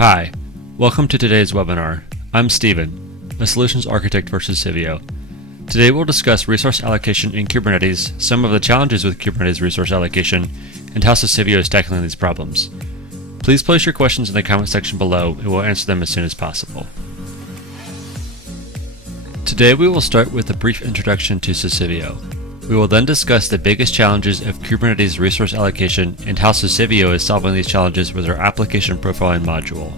Hi, welcome to today's webinar. I'm Steven, a solutions architect for Sosivio. Today we'll discuss resource allocation in Kubernetes, some of the challenges with Kubernetes resource allocation, and how Sosivio is tackling these problems. Please place your questions in the comment section below and we'll answer them as soon as possible. Today we will start with a brief introduction to Sosivio. We will then discuss the biggest challenges of Kubernetes resource allocation and how Sosivio is solving these challenges with our application profiling module.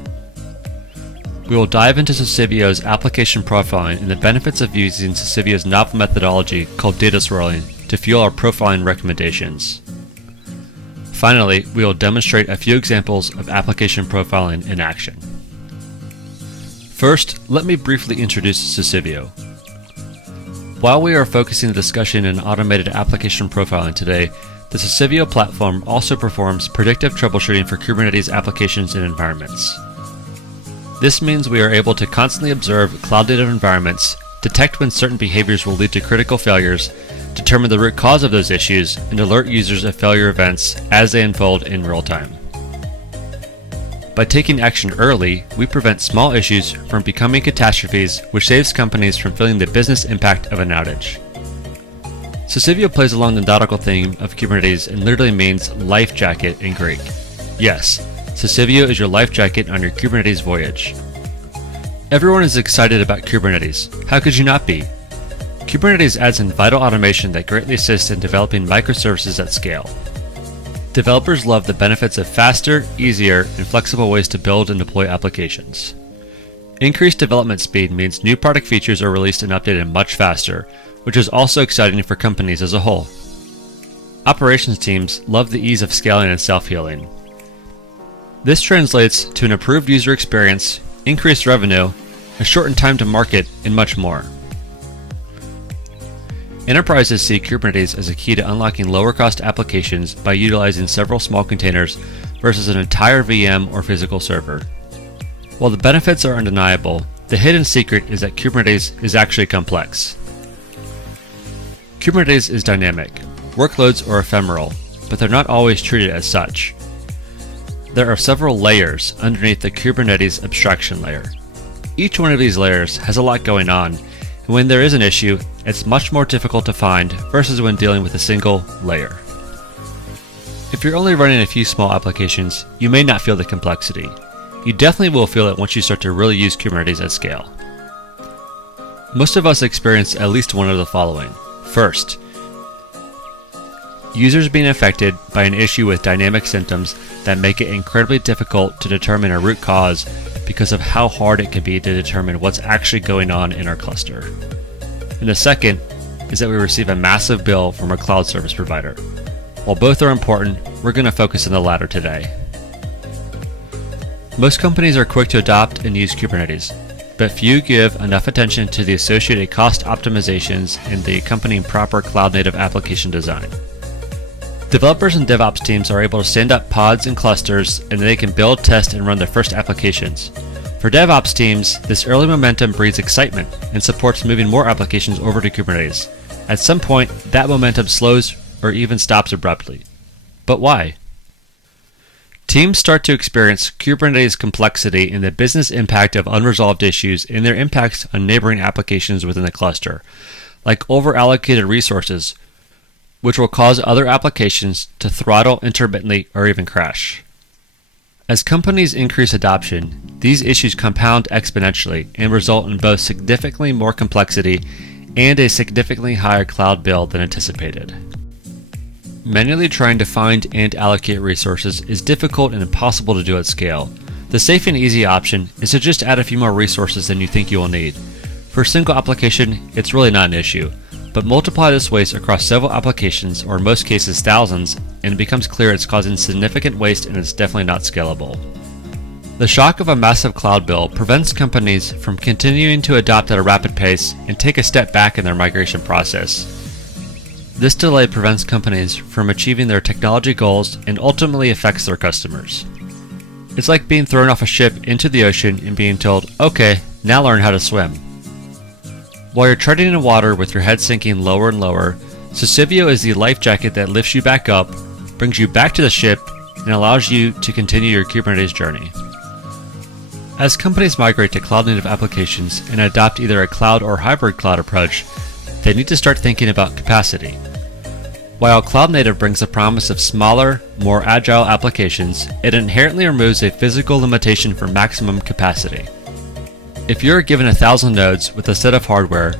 We will dive into Sosivio's application profiling and the benefits of using Sosivio's novel methodology called data swirling to fuel our profiling recommendations. Finally, we will demonstrate a few examples of application profiling in action. First, let me briefly introduce Sosivio. While we are focusing the discussion on automated application profiling today, the Sosivio platform also performs predictive troubleshooting for Kubernetes applications and environments. This means we are able to constantly observe cloud-native environments, detect when certain behaviors will lead to critical failures, determine the root cause of those issues, and alert users of failure events as they unfold in real time. By taking action early, we prevent small issues from becoming catastrophes, which saves companies from feeling the business impact of an outage. Sosivio plays along the nautical theme of Kubernetes and literally means life jacket in Greek. Yes, Sosivio is your life jacket on your Kubernetes voyage. Everyone is excited about Kubernetes. How could you not be? Kubernetes adds in vital automation that greatly assists in developing microservices at scale. Developers love the benefits of faster, easier, and flexible ways to build and deploy applications. Increased development speed means new product features are released and updated much faster, which is also exciting for companies as a whole. Operations teams love the ease of scaling and self-healing. This translates to an improved user experience, increased revenue, a shortened time to market, and much more. Enterprises see Kubernetes as a key to unlocking lower-cost applications by utilizing several small containers versus an entire VM or physical server. While the benefits are undeniable, the hidden secret is that Kubernetes is actually complex. Kubernetes is dynamic. Workloads are ephemeral, but they're not always treated as such. There are several layers underneath the Kubernetes abstraction layer. Each one of these layers has a lot going on, and when there is an issue, it's much more difficult to find versus when dealing with a single layer. If you're only running a few small applications, you may not feel the complexity. You definitely will feel it once you start to really use Kubernetes at scale. Most of us experience at least one of the following. First, users being affected by an issue with dynamic symptoms that make it incredibly difficult to determine a root cause because of how hard it can be to determine what's actually going on in our cluster. And the second is that we receive a massive bill from a cloud service provider. While both are important, we're going to focus on the latter today. Most companies are quick to adopt and use Kubernetes, but few give enough attention to the associated cost optimizations and the accompanying proper cloud-native application design. Developers and DevOps teams are able to stand up pods and clusters, and they can build, test, and run their first applications. For DevOps teams, this early momentum breeds excitement and supports moving more applications over to Kubernetes. At some point, that momentum slows or even stops abruptly. But why? Teams start to experience Kubernetes complexity and the business impact of unresolved issues and their impacts on neighboring applications within the cluster, like over-allocated resources, which will cause other applications to throttle intermittently or even crash. As companies increase adoption, these issues compound exponentially and result in both significantly more complexity and a significantly higher cloud bill than anticipated. Manually trying to find and allocate resources is difficult and impossible to do at scale. The safe and easy option is to just add a few more resources than you think you will need. For a single application, it's really not an issue. But multiply this waste across several applications, or in most cases thousands, and it becomes clear it's causing significant waste and it's definitely not scalable. The shock of a massive cloud bill prevents companies from continuing to adopt at a rapid pace and take a step back in their migration process. This delay prevents companies from achieving their technology goals and ultimately affects their customers. It's like being thrown off a ship into the ocean and being told, okay, now learn how to swim. While you're treading in water with your head sinking lower and lower, Sosivio is the life jacket that lifts you back up, brings you back to the ship, and allows you to continue your Kubernetes journey. As companies migrate to cloud-native applications and adopt either a cloud or hybrid cloud approach, they need to start thinking about capacity. While cloud-native brings the promise of smaller, more agile applications, it inherently removes a physical limitation for maximum capacity. If you're given 1,000 nodes with a set of hardware,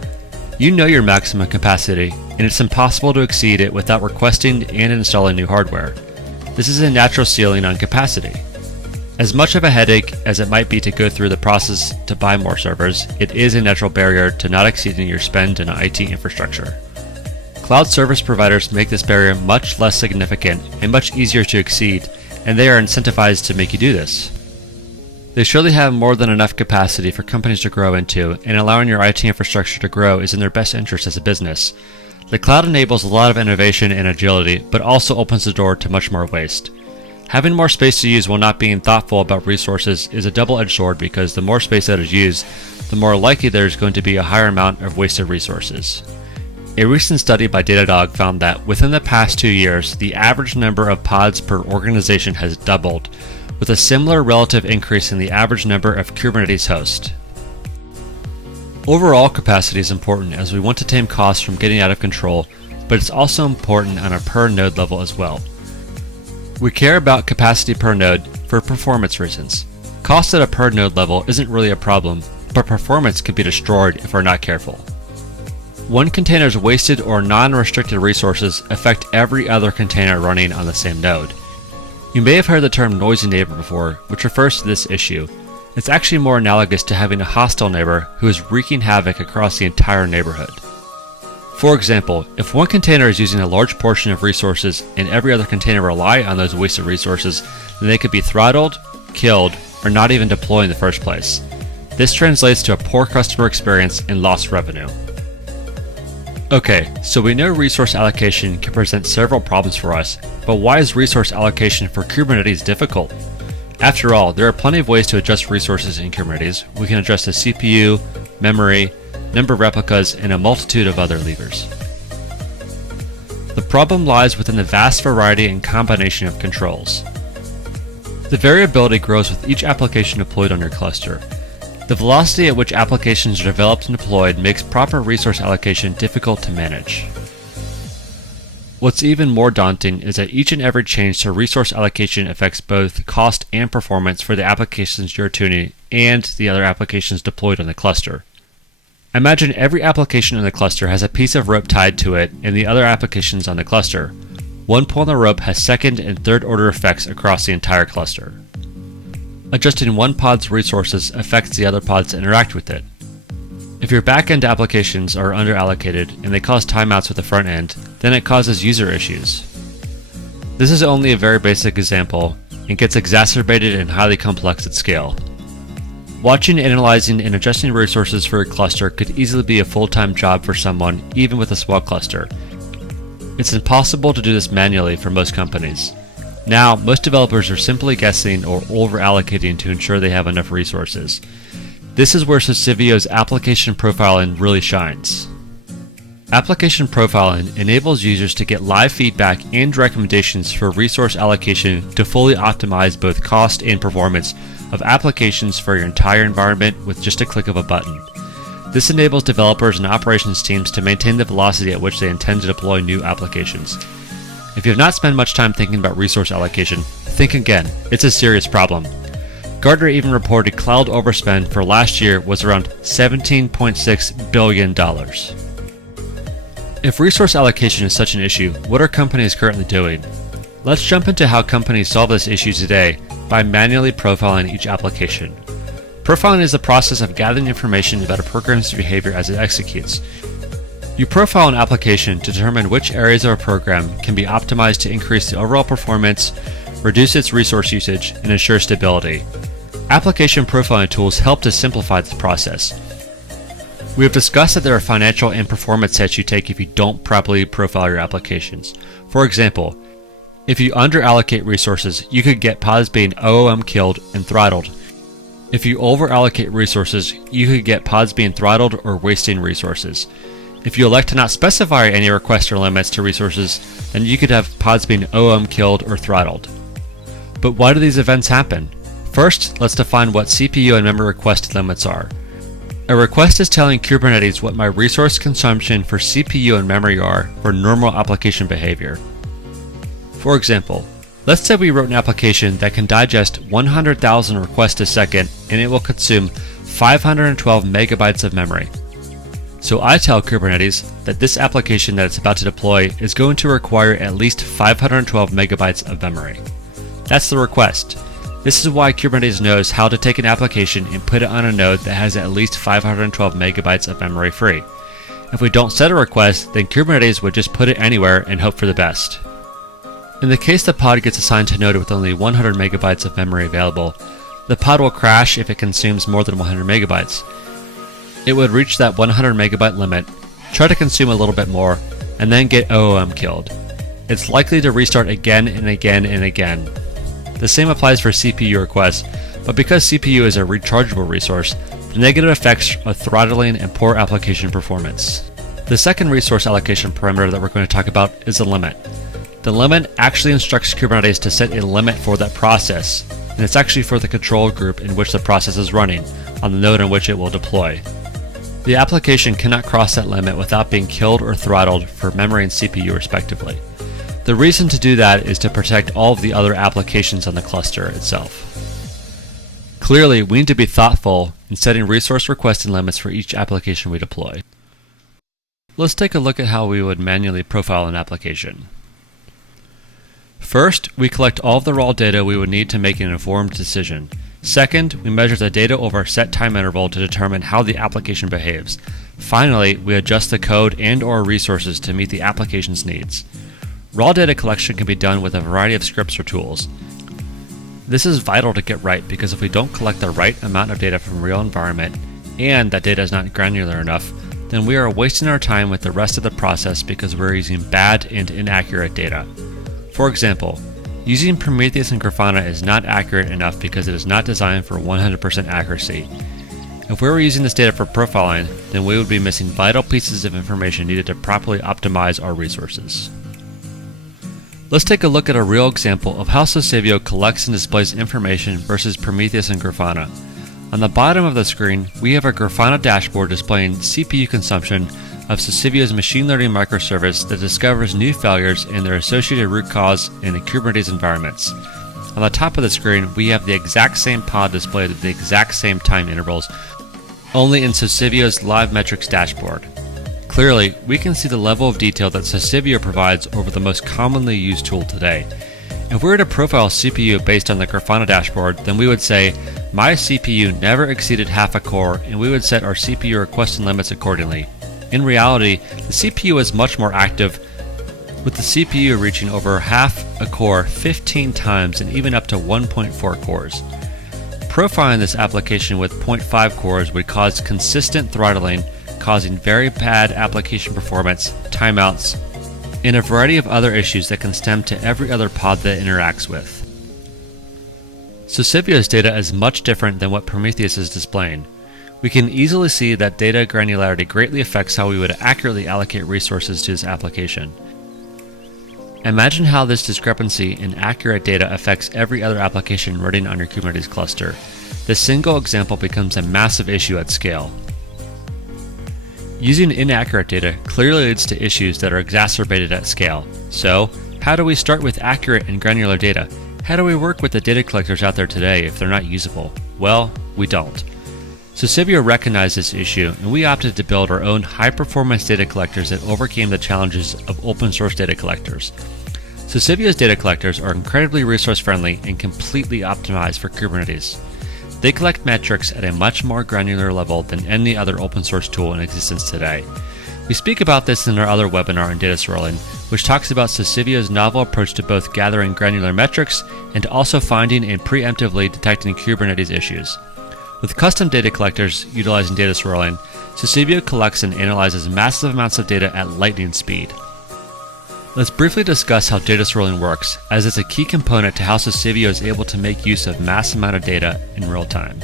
you know your maximum capacity, and it's impossible to exceed it without requesting and installing new hardware. This is a natural ceiling on capacity. As much of a headache as it might be to go through the process to buy more servers, it is a natural barrier to not exceeding your spend in IT infrastructure. Cloud service providers make this barrier much less significant and much easier to exceed, and they are incentivized to make you do this. They surely have more than enough capacity for companies to grow into, and allowing your IT infrastructure to grow is in their best interest as a business. The cloud enables a lot of innovation and agility, but also opens the door to much more waste. Having more space to use while not being thoughtful about resources is a double-edged sword because the more space that is used, the more likely there is going to be a higher amount of wasted resources. A recent study by Datadog found that within the past 2 years, the average number of pods per organization has doubled, with a similar relative increase in the average number of Kubernetes hosts. Overall capacity is important as we want to tame costs from getting out of control, but it's also important on a per node level as well. We care about capacity per node for performance reasons. Cost at a per node level isn't really a problem, but performance could be destroyed if we're not careful. One container's wasted or non-restricted resources affect every other container running on the same node. You may have heard the term noisy neighbor before, which refers to this issue. It's actually more analogous to having a hostile neighbor who is wreaking havoc across the entire neighborhood. For example, if one container is using a large portion of resources and every other container rely on those wasted resources, then they could be throttled, killed, or not even deploy in the first place. This translates to a poor customer experience and lost revenue. Okay, so we know resource allocation can present several problems for us, but why is resource allocation for Kubernetes difficult? After all, there are plenty of ways to adjust resources in Kubernetes. We can adjust the CPU, memory, number of replicas, and a multitude of other levers. The problem lies within the vast variety and combination of controls. The variability grows with each application deployed on your cluster. The velocity at which applications are developed and deployed makes proper resource allocation difficult to manage. What's even more daunting is that each and every change to resource allocation affects both cost and performance for the applications you're tuning and the other applications deployed on the cluster. Imagine every application in the cluster has a piece of rope tied to it and the other applications on the cluster. One pull on the rope has second and third order effects across the entire cluster. Adjusting one pod's resources affects the other pods that interact with it. If your back-end applications are under-allocated and they cause timeouts with the front end, then it causes user issues. This is only a very basic example and gets exacerbated and highly complex at scale. Watching, analyzing, and adjusting resources for a cluster could easily be a full-time job for someone, even with a small cluster. It's impossible to do this manually for most companies. Now, most developers are simply guessing or over-allocating to ensure they have enough resources. This is where Sosivio's application profiling really shines. Application profiling enables users to get live feedback and recommendations for resource allocation to fully optimize both cost and performance of applications for your entire environment with just a click of a button. This enables developers and operations teams to maintain the velocity at which they intend to deploy new applications. If you have not spent much time thinking about resource allocation, think again. It's a serious problem. Gartner even reported cloud overspend for last year was around $17.6 billion. If resource allocation is such an issue, what are companies currently doing? Let's jump into how companies solve this issue today by manually profiling each application. Profiling is the process of gathering information about a program's behavior as it executes. You profile an application to determine which areas of a program can be optimized to increase the overall performance, reduce its resource usage, and ensure stability. Application profiling tools help to simplify this process. We have discussed that there are financial and performance hits you take if you don't properly profile your applications. For example, if you under-allocate resources, you could get pods being OOM killed and throttled. If you over-allocate resources, you could get pods being throttled or wasting resources. If you elect to not specify any requests or limits to resources, then you could have pods being OOM killed or throttled. But why do these events happen? First, let's define what CPU and memory request limits are. A request is telling Kubernetes what my resource consumption for CPU and memory are for normal application behavior. For example, let's say we wrote an application that can digest 100,000 requests a second and it will consume 512 megabytes of memory. So I tell Kubernetes that this application that it's about to deploy is going to require at least 512 megabytes of memory. That's the request. This is why Kubernetes knows how to take an application and put it on a node that has at least 512 megabytes of memory free. If we don't set a request, then Kubernetes would just put it anywhere and hope for the best. In the case the pod gets assigned to a node with only 100 megabytes of memory available, the pod will crash if it consumes more than 100 megabytes. It would reach that 100 megabyte limit, try to consume a little bit more, and then get OOM killed. It's likely to restart again and again and again. The same applies for CPU requests, but because CPU is a rechargeable resource, the negative effects are throttling and poor application performance. The second resource allocation parameter that we're going to talk about is the limit. The limit actually instructs Kubernetes to set a limit for that process, and it's actually for the control group in which the process is running, on the node in which it will deploy. The application cannot cross that limit without being killed or throttled for memory and CPU respectively. The reason to do that is to protect all of the other applications on the cluster itself. Clearly, we need to be thoughtful in setting resource request and limits for each application we deploy. Let's take a look at how we would manually profile an application. First, we collect all of the raw data we would need to make an informed decision. Second, we measure the data over a set time interval to determine how the application behaves. Finally, we adjust the code and/or resources to meet the application's needs. Raw data collection can be done with a variety of scripts or tools. This is vital to get right because if we don't collect the right amount of data from a real environment and that data is not granular enough, then we are wasting our time with the rest of the process because we're using bad and inaccurate data. For example, using Prometheus and Grafana is not accurate enough because it is not designed for 100% accuracy. If we were using this data for profiling, then we would be missing vital pieces of information needed to properly optimize our resources. Let's take a look at a real example of how Sosivio collects and displays information versus Prometheus and Grafana. On the bottom of the screen, we have a Grafana dashboard displaying CPU consumption of Sosivio's machine learning microservice that discovers new failures and their associated root cause in the Kubernetes environments. On the top of the screen, we have the exact same pod displayed at the exact same time intervals, only in Sosivio's live metrics dashboard. Clearly, we can see the level of detail that Sosivio provides over the most commonly used tool today. If we were to profile CPU based on the Grafana dashboard, then we would say, my CPU never exceeded half a core, and we would set our CPU request and limits accordingly. In reality, the CPU is much more active, with the CPU reaching over half a core 15 times and even up to 1.4 cores. Profiling this application with 0.5 cores would cause consistent throttling, causing very bad application performance, timeouts, and a variety of other issues that can stem to every other pod that it interacts with. Sosivio's data is much different than what Prometheus is displaying. We can easily see that data granularity greatly affects how we would accurately allocate resources to this application. Imagine how this discrepancy in accurate data affects every other application running on your Kubernetes cluster. This single example becomes a massive issue at scale. Using inaccurate data clearly leads to issues that are exacerbated at scale. So, how do we start with accurate and granular data? How do we work with the data collectors out there today if they're not usable? Well, we don't. Sosivio recognized this issue, and we opted to build our own high-performance data collectors that overcame the challenges of open-source data collectors. Sosivio's data collectors are incredibly resource-friendly and completely optimized for Kubernetes. They collect metrics at a much more granular level than any other open-source tool in existence today. We speak about this in our other webinar on data swirling, which talks about Sosivio's novel approach to both gathering granular metrics and also finding and preemptively detecting Kubernetes issues. With custom data collectors utilizing data swirling, Sosivio collects and analyzes massive amounts of data at lightning speed. Let's briefly discuss how data swirling works, as it's a key component to how Sosivio is able to make use of mass amount of data in real time.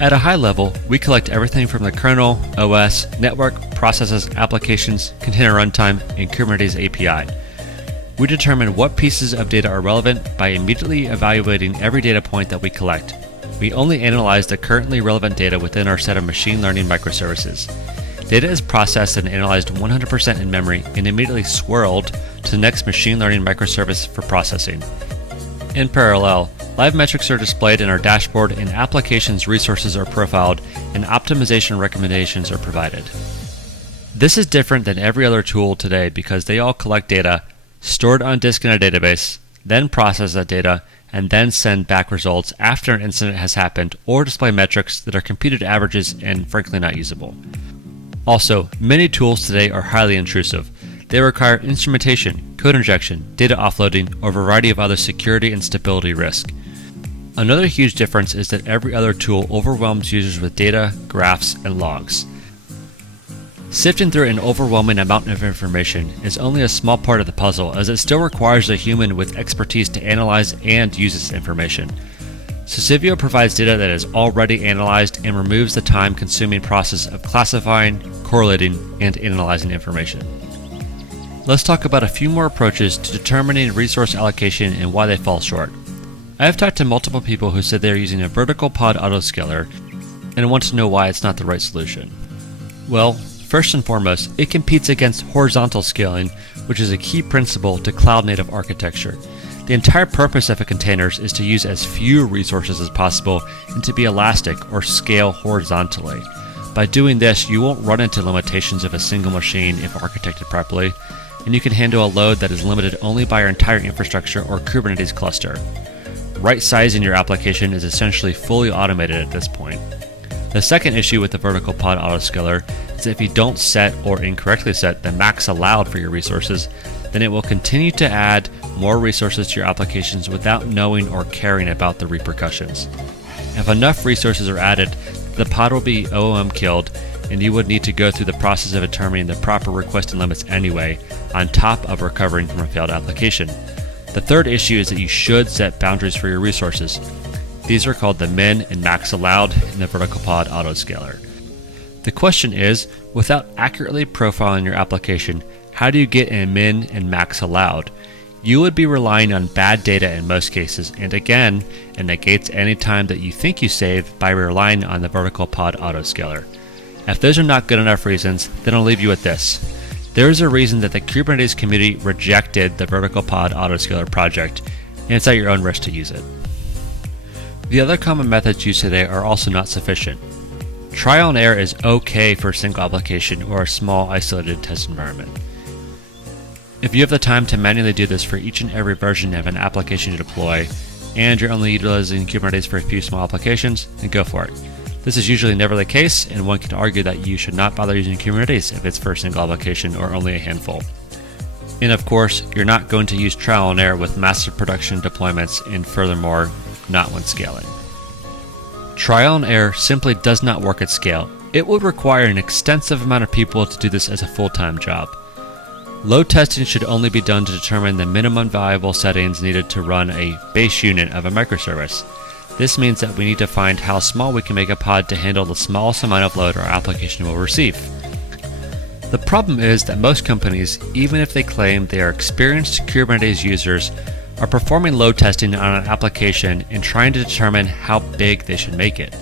At a high level, we collect everything from the kernel, OS, network, processes, applications, container runtime, and Kubernetes API. We determine what pieces of data are relevant by immediately evaluating every data point that we collect. We only analyze the currently relevant data within our set of machine learning microservices. Data is processed and analyzed 100% in memory and immediately swirled to the next machine learning microservice for processing. In parallel, live metrics are displayed in our dashboard and applications resources are profiled and optimization recommendations are provided. This is different than every other tool today because they all collect data, store it on disk in a database, then process that data, and then send back results after an incident has happened or display metrics that are computed averages and frankly not usable. Also, many tools today are highly intrusive. They require instrumentation, code injection, data offloading, or a variety of other security and stability risk. Another huge difference is that every other tool overwhelms users with data, graphs, and logs. Sifting through an overwhelming amount of information is only a small part of the puzzle, as it still requires a human with expertise to analyze and use this information. Sosivio provides data that is already analyzed and removes the time-consuming process of classifying, correlating, and analyzing information. Let's talk about a few more approaches to determining resource allocation and why they fall short. I have talked to multiple people who said they are using a vertical pod autoscaler and want to know why it's not the right solution. Well, first and foremost, it competes against horizontal scaling, which is a key principle to cloud-native architecture. The entire purpose of a container is to use as few resources as possible and to be elastic or scale horizontally. By doing this, you won't run into limitations of a single machine if architected properly, and you can handle a load that is limited only by your entire infrastructure or Kubernetes cluster. Right-sizing your application is essentially fully automated at this point. The second issue with the vertical pod autoscaler is that if you don't set or incorrectly set the max allowed for your resources, then it will continue to add more resources to your applications without knowing or caring about the repercussions. If enough resources are added, the pod will be OOM killed, and you would need to go through the process of determining the proper requesting limits anyway, on top of recovering from a failed application. The third issue is that you should set boundaries for your resources. These are called the min and max allowed in the vertical pod autoscaler. The question is, without accurately profiling your application, how do you get a min and max allowed? You would be relying on bad data in most cases, and again, it negates any time that you think you saved by relying on the vertical pod autoscaler. If those are not good enough reasons, then I'll leave you with this. There is a reason that the Kubernetes community rejected the vertical pod autoscaler project, and it's at your own risk to use it. The other common methods used today are also not sufficient. Trial and error is okay for a single application or a small isolated test environment. If you have the time to manually do this for each and every version of an application you deploy, and you're only utilizing Kubernetes for a few small applications, then go for it. This is usually never the case, and one can argue that you should not bother using Kubernetes if it's for a single application or only a handful. And of course, you're not going to use trial and error with massive production deployments, and furthermore, not when scaling. Trial and error simply does not work at scale. It would require an extensive amount of people to do this as a full-time job. Load testing should only be done to determine the minimum viable settings needed to run a base unit of a microservice. This means that we need to find how small we can make a pod to handle the smallest amount of load our application will receive. The problem is that most companies, even if they claim they are experienced Kubernetes users, are performing load testing on an application and trying to determine how big they should make it.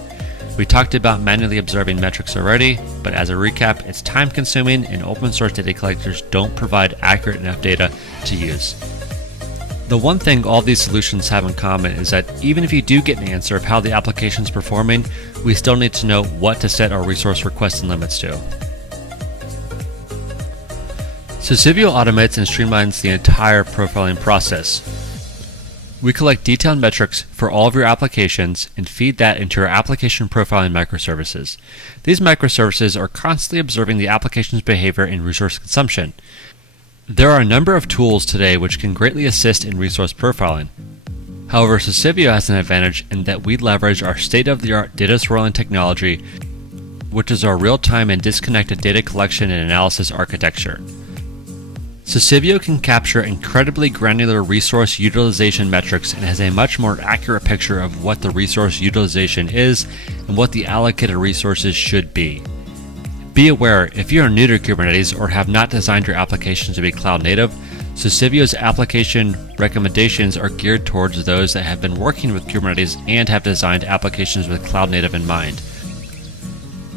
We talked about manually observing metrics already, but as a recap, it's time consuming and open source data collectors don't provide accurate enough data to use. The one thing all these solutions have in common is that even if you do get an answer of how the application is performing, we still need to know what to set our resource requests and limits to. Sosivio automates and streamlines the entire profiling process. We collect detailed metrics for all of your applications and feed that into our application profiling microservices. These microservices are constantly observing the application's behavior and resource consumption. There are a number of tools today which can greatly assist in resource profiling. However, Sosivio has an advantage in that we leverage our state-of-the-art data swirling technology, which is our real-time and disconnected data collection and analysis architecture. Sosivio can capture incredibly granular resource utilization metrics and has a much more accurate picture of what the resource utilization is and what the allocated resources should be. Be aware, if you are new to Kubernetes or have not designed your application to be cloud native, Sosivio's application recommendations are geared towards those that have been working with Kubernetes and have designed applications with cloud native in mind.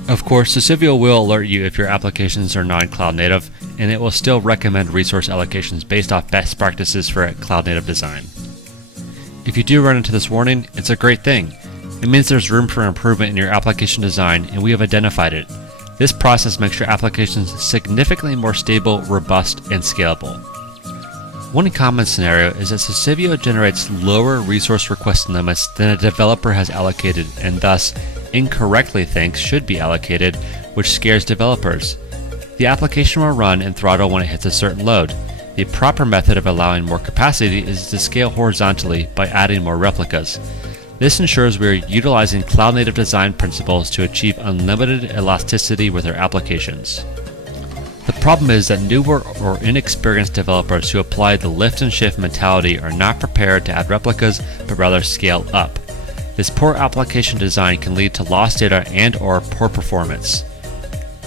Of course, Sosivio will alert you if your applications are non-cloud native, and it will still recommend resource allocations based off best practices for a cloud native design. If you do run into this warning, it's a great thing. It means there's room for improvement in your application design, and we have identified it. This process makes your applications significantly more stable, robust, and scalable. One common scenario is that Sosivio generates lower resource request limits than a developer has allocated and thus incorrectly thinks should be allocated, which scares developers. The application will run and throttle when it hits a certain load. The proper method of allowing more capacity is to scale horizontally by adding more replicas. This ensures we are utilizing cloud-native design principles to achieve unlimited elasticity with our applications. The problem is that newer or inexperienced developers who apply the lift and shift mentality are not prepared to add replicas, but rather scale up. This poor application design can lead to lost data and/or poor performance.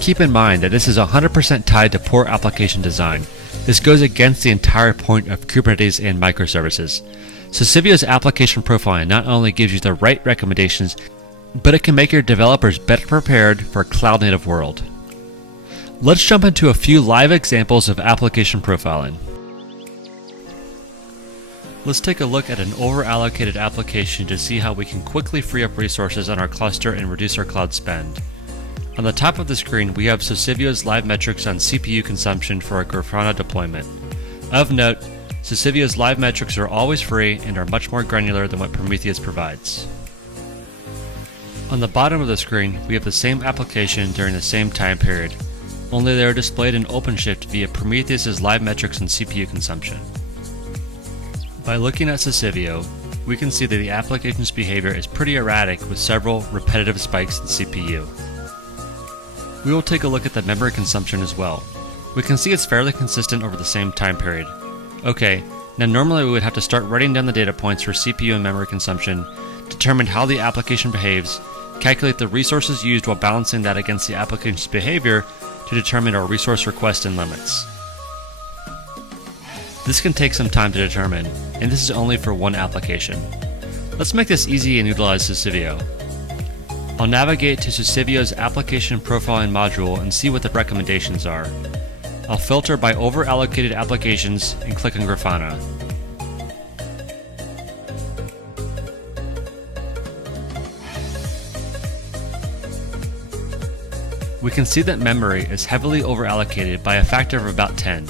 Keep in mind that this is 100% tied to poor application design. This goes against the entire point of Kubernetes and microservices. Sosivio's application profiling not only gives you the right recommendations, but it can make your developers better prepared for a cloud-native world. Let's jump into a few live examples of application profiling. Let's take a look at an over-allocated application to see how we can quickly free up resources on our cluster and reduce our cloud spend. On the top of the screen, we have Sosivio's live metrics on CPU consumption for a Grafana deployment. Of note, Sosivio's live metrics are always free and are much more granular than what Prometheus provides. On the bottom of the screen, we have the same application during the same time period, only they are displayed in OpenShift via Prometheus's live metrics on CPU consumption. By looking at Sosivio, we can see that the application's behavior is pretty erratic with several repetitive spikes in CPU. We will take a look at the memory consumption as well. We can see it's fairly consistent over the same time period. Okay, now normally we would have to start writing down the data points for CPU and memory consumption, determine how the application behaves, calculate the resources used while balancing that against the application's behavior to determine our resource requests and limits. This can take some time to determine, and this is only for one application. Let's make this easy and utilize Sosivio. I'll navigate to Sosivio's application profiling module and see what the recommendations are. I'll filter by over-allocated applications and click on Grafana. We can see that memory is heavily over-allocated by a factor of about 10.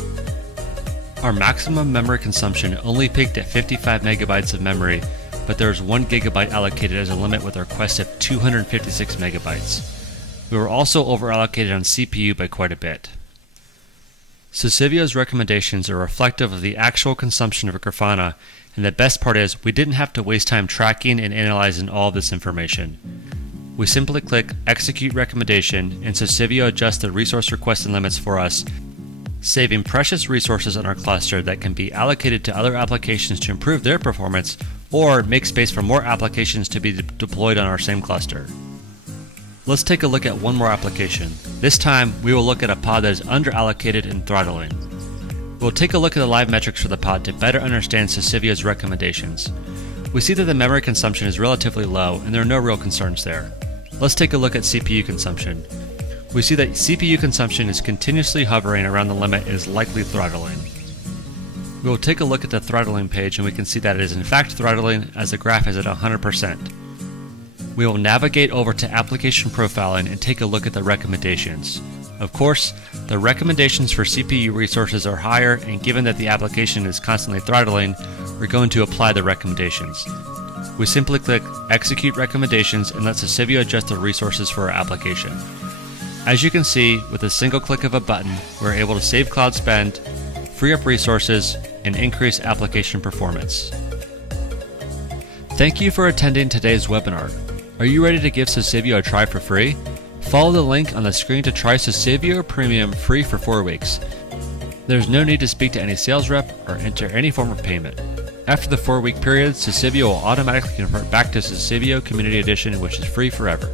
Our maximum memory consumption only peaked at 55 megabytes of memory, but there is 1 gigabyte allocated as a limit with a request of 256 megabytes. We were also over-allocated on CPU by quite a bit. Sosivio's recommendations are reflective of the actual consumption of Grafana, and the best part is we didn't have to waste time tracking and analyzing all of this information. We simply click Execute Recommendation, and Sosivio adjusts the resource requests and limits for us, saving precious resources on our cluster that can be allocated to other applications to improve their performance or make space for more applications to be deployed on our same cluster. Let's take a look at one more application. This time, we will look at a pod that is under-allocated and throttling. We'll take a look at the live metrics for the pod to better understand Sosivio's recommendations. We see that the memory consumption is relatively low and there are no real concerns there. Let's take a look at CPU consumption. We see that CPU consumption is continuously hovering around the limit and is likely throttling. We will take a look at the throttling page and we can see that it is in fact throttling as the graph is at 100%. We will navigate over to application profiling and take a look at the recommendations. Of course, the recommendations for CPU resources are higher, and given that the application is constantly throttling, we're going to apply the recommendations. We simply click Execute Recommendations and let Sosivio adjust the resources for our application. As you can see, with a single click of a button, we're able to save cloud spend, free up resources, and increase application performance. Thank you for attending today's webinar. Are you ready to give Sosivio a try for free? Follow the link on the screen to try Sosivio Premium free for 4 weeks. There's no need to speak to any sales rep or enter any form of payment. After the 4-week period, Sosivio will automatically convert back to Sosivio Community Edition, which is free forever.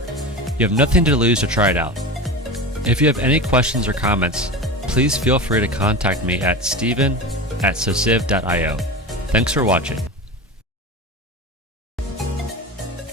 You have nothing to lose to try it out. If you have any questions or comments, please feel free to contact me at steven at sosiv.io. Thanks for watching.